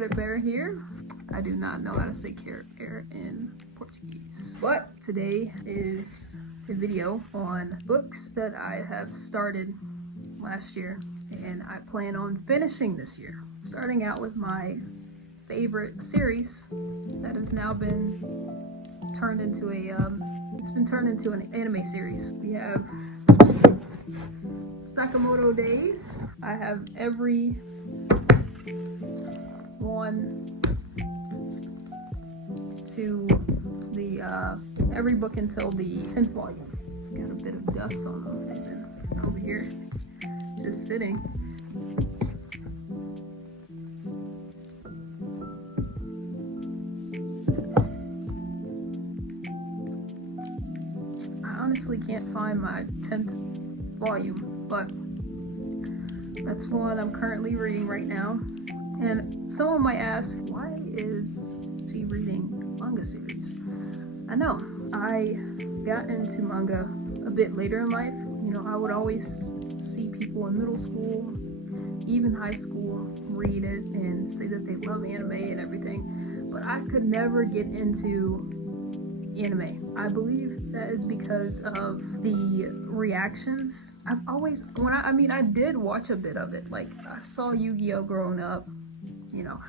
started better here. I do not know how to say carrot in Portuguese. But today is a video on books that I have started last year and I plan on finishing this year. Starting out with my favorite series that has now been turned into an anime series. We have Sakamoto Days. I have every book until the 10th volume. Got a bit of dust on them even over here, just sitting. I honestly can't find my 10th volume, but that's one I'm currently reading right now. And someone might ask, why is she reading manga series? I know, I got into manga a bit later in life. You know, I would always see people in middle school, even high school, read it and say that they love anime and everything, but I could never get into anime. I believe that is because of the reactions. I did watch a bit of it. Like, I saw Yu-Gi-Oh! Growing up. You know,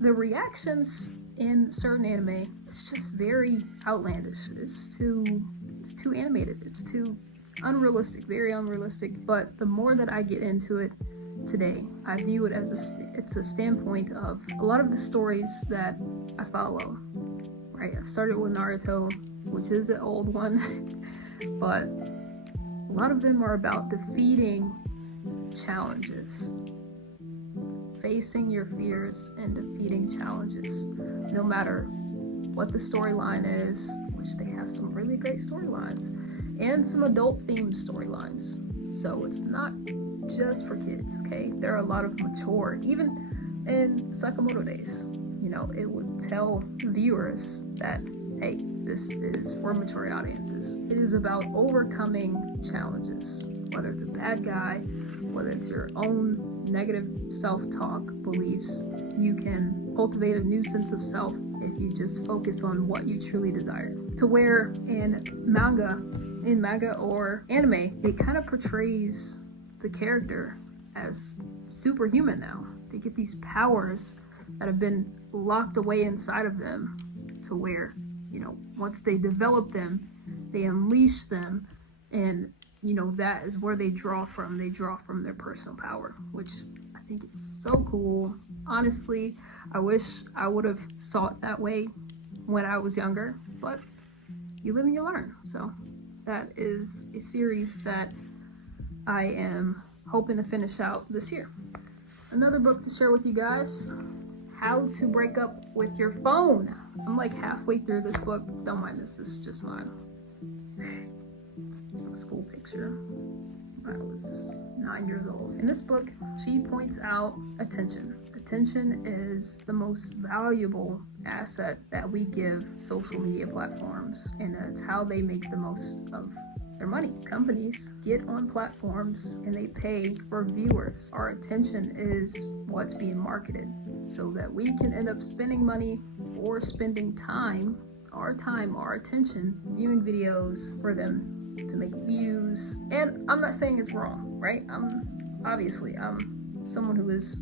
the reactions in certain anime, it's just very outlandish. It's too animated. It's unrealistic, very unrealistic. But the more that I get into it today, I view it as it's a standpoint of a lot of the stories that I follow. Right, I started with Naruto, which is an old one, but a lot of them are about defeating challenges. Facing your fears and defeating challenges, no matter what the storyline is, which they have some really great storylines and some adult themed storylines. So it's not just for kids, okay? There are a lot of mature, even in Sakamoto Days, you know, it would tell viewers that, hey, this is for mature audiences. It is about overcoming challenges, whether it's a bad guy, whether it's your own negative self-talk beliefs. You can cultivate a new sense of self if you just focus on what you truly desire. To where in manga or anime, it kind of portrays the character as superhuman now. They get these powers that have been locked away inside of them, to where, you know, once they develop them, they unleash them, and you know, that is where they draw from. They draw from their personal power, which I think is so cool. Honestly, I wish I would have saw it that way when I was younger, but you live and you learn. So that is a series that I am hoping to finish out this year. Another book to share with you guys, How to Break Up with Your Phone. I'm like halfway through this book. Don't mind this is just mine. It's my school picture. I was 9 years old. In this book, she points out attention. Attention is the most valuable asset that we give social media platforms, and it's how they make the most of their money. Companies get on platforms and they pay for viewers. Our attention is what's being marketed, so that we can end up spending money or spending time, our attention, viewing videos for them to make views. And I'm not saying it's wrong, right? I'm someone who is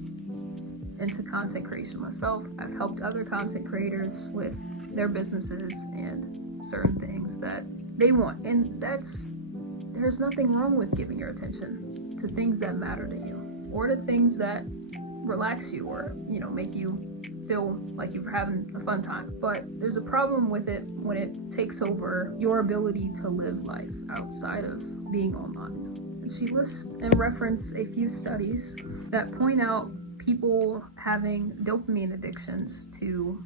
into content creation myself. I've helped other content creators with their businesses and certain things that they want, and there's nothing wrong with giving your attention to things that matter to you, or to things that relax you, or, you know, make you feel like you're having a fun time. But there's a problem with it when it takes over your ability to live life outside of being online. And she lists and references a few studies that point out people having dopamine addictions to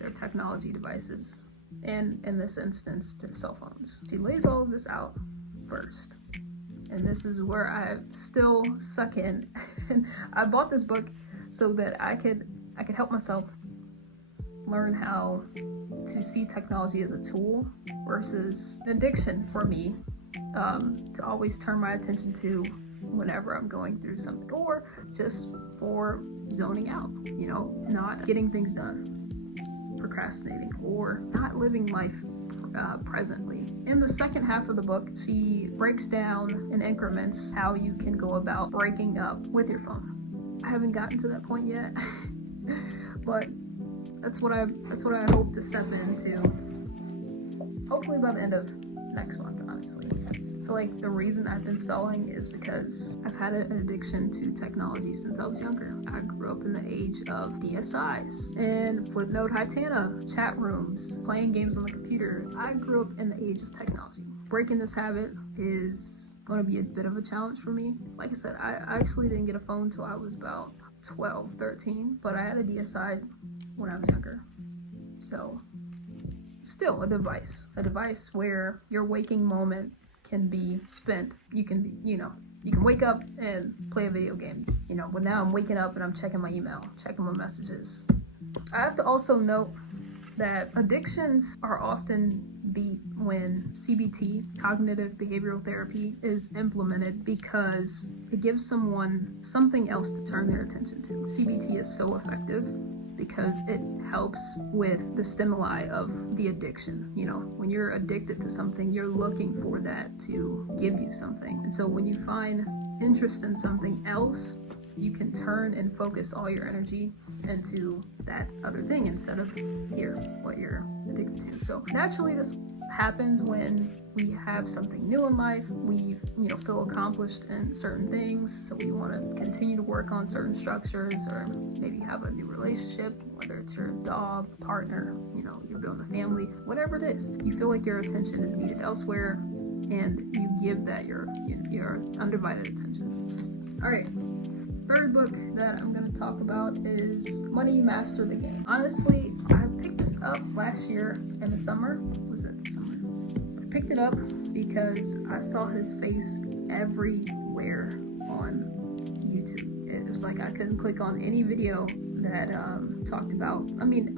their technology devices, and in this instance, their cell phones. She lays all of this out first, and this is where I still suck in. And I bought this book so that I could help myself learn how to see technology as a tool versus an addiction for me to always turn my attention to whenever I'm going through something, or just for zoning out, you know, not getting things done, procrastinating, or not living life presently. In the second half of the book, she breaks down in increments how you can go about breaking up with your phone. I haven't gotten to that point yet, but that's what I hope to step into, hopefully by the end of next month, honestly. I feel like the reason I've been stalling is because I've had an addiction to technology since I was younger. I grew up in the age of DSIs and Flipnote Hitana, chat rooms, playing games on the computer. I grew up in the age of technology. Breaking this habit is going to be a bit of a challenge for me. Like I said, I actually didn't get a phone until I was about 12, 13, but I had a DSI when I was younger. So still a device where your waking moment can be spent. You can wake up and play a video game, you know, but now I'm waking up and I'm checking my email, checking my messages. I have to also note that addictions are often beat when CBT, cognitive behavioral therapy, is implemented, because it gives someone something else to turn their attention to. CBT is so effective because it helps with the stimuli of the addiction. You know, when you're addicted to something, you're looking for that to give you something. And so when you find interest in something else, you can turn and focus all your energy into that other thing instead of what you're addicted to. So naturally this happens when we have something new in life. We feel accomplished in certain things, so we want to continue to work on certain structures, or maybe have a new relationship, whether it's your dog, partner, you're building a family, whatever it is. You feel like your attention is needed elsewhere, and you give that your undivided attention. All right. Third book that I'm going to talk about is Money Master the Game. Honestly, I picked this up last year in the summer. Was it the summer? I picked it up because I saw his face everywhere on YouTube. It was like I couldn't click on any video that talked about,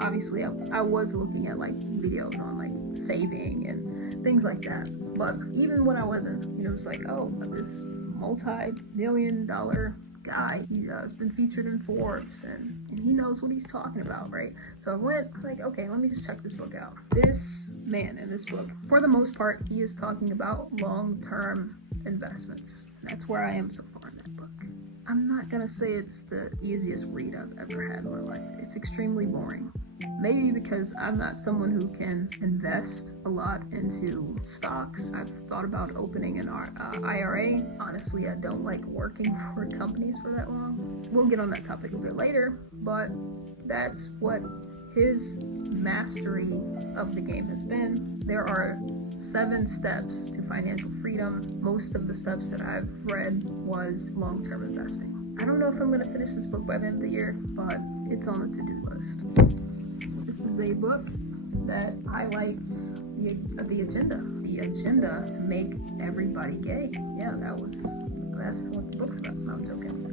obviously I was looking at like videos on like saving and things like that. But even when I wasn't, it was like, oh, this multi-million-dollar guy, he's been featured in Forbes, and he knows what he's talking about, right? So I was like, okay, let me just check this book out. This man in this book, for the most part, he is talking about long-term investments. That's where I am so far in that book. I'm not gonna say it's the easiest read I've ever had in my life. It's extremely boring. Maybe because I'm not someone who can invest a lot into stocks. I've thought about opening an IRA. Honestly, I don't like working for companies for that long. We'll get on that topic a bit later, but that's what his mastery of the game has been. There are 7 steps to financial freedom. Most of the steps that I've read was long-term investing. I don't know if I'm going to finish this book by the end of the year, but it's on the to-do list. This is a book that highlights the agenda to make everybody gay. Yeah, that's what the book's about. No,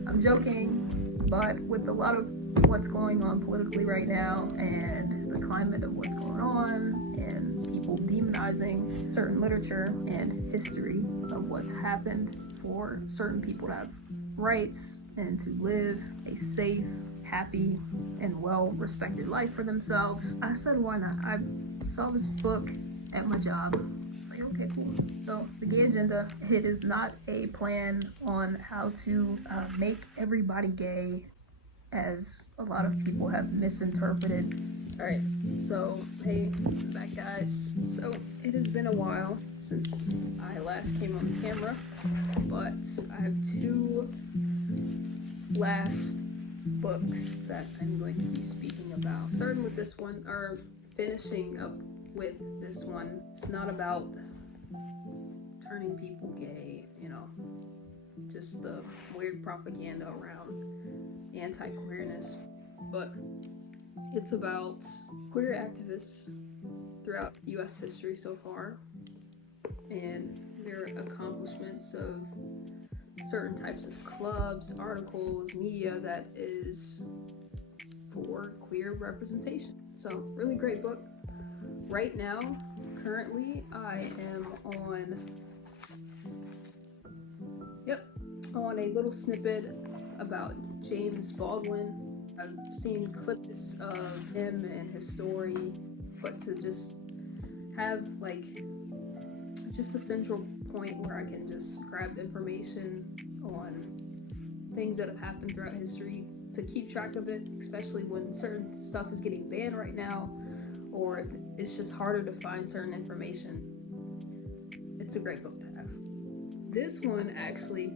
I'm joking, but with a lot of what's going on politically right now, and the climate of what's going on, and people demonizing certain literature and history of what's happened for certain people to have rights and to live a safe, happy, and well-respected life for themselves, I said, why not? I saw this book at my job. I was like, okay, cool. So, The Gay Agenda, it is not a plan on how to make everybody gay, as a lot of people have misinterpreted. Alright, so, hey, I'm back, guys. So, it has been a while since I last came on camera, but I have 2 last books that I'm going to be speaking about. Starting with this one, or finishing up with this one. It's not about turning people gay, just the weird propaganda around anti-queerness, but it's about queer activists throughout US history so far, and their accomplishments of certain types of clubs, articles, media that is for queer representation. So, really great book. Right now, currently, I am on on a little snippet about James Baldwin. I've seen clips of him and his story, but to just have like just a central point where I can just grab information on things that have happened throughout history to keep track of it, especially when certain stuff is getting banned right now, or if it's just harder to find certain information. It's a great book to have. This one actually,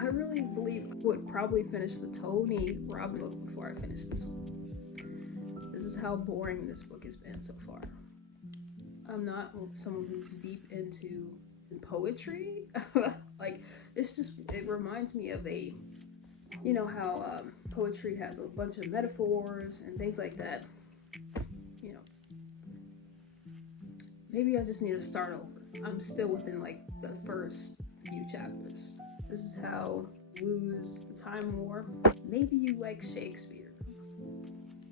I really believe would probably finish the Tony Robbins book before I finish this one. This is how boring this book has been so far. I'm not someone who's deep into poetry. Like, it reminds me of you know how poetry has a bunch of metaphors and things like that. You know, maybe I just need to start over. I'm still within like the first few chapters. This is how you lose the time war. Maybe you like Shakespeare.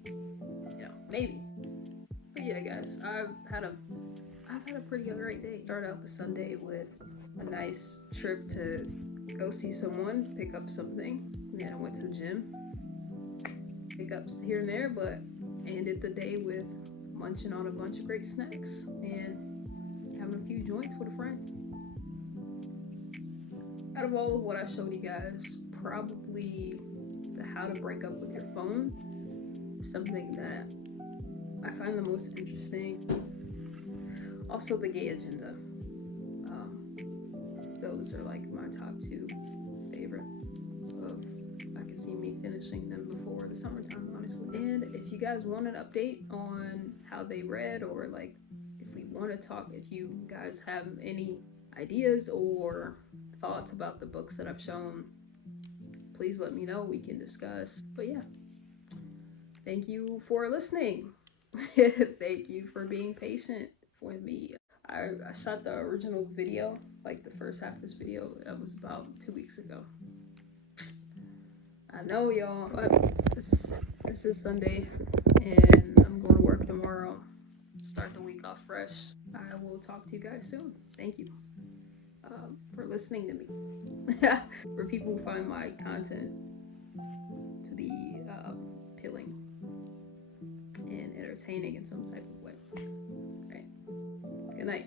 You know, maybe. But yeah, guys, I've had a pretty great day. Started out the Sunday with a nice trip to go see someone, pick up something. And then I went to the gym, pickups here and there, but ended the day with munching on a bunch of great snacks and having a few joints with a friend. Out of all of what I showed you guys, probably the how to break up with your phone is something that I find the most interesting. Also, the gay agenda. Those are like my top two favorite. I could see me finishing them before the summertime, honestly. And if you guys want an update on how they read, or like if we want to talk, if you guys have any ideas or thoughts about the books that I've shown, please let me know. We can discuss. But yeah, thank you for listening. Thank you for being patient with me. I shot the original video, like the first half of this video, that was about 2 weeks ago. I know, y'all, but this is Sunday, and I'm going to work tomorrow. Start the week off fresh. I will talk to you guys soon. Thank you for listening to me. For people who find my content to be appealing and entertaining in some type of way. All right. Good night.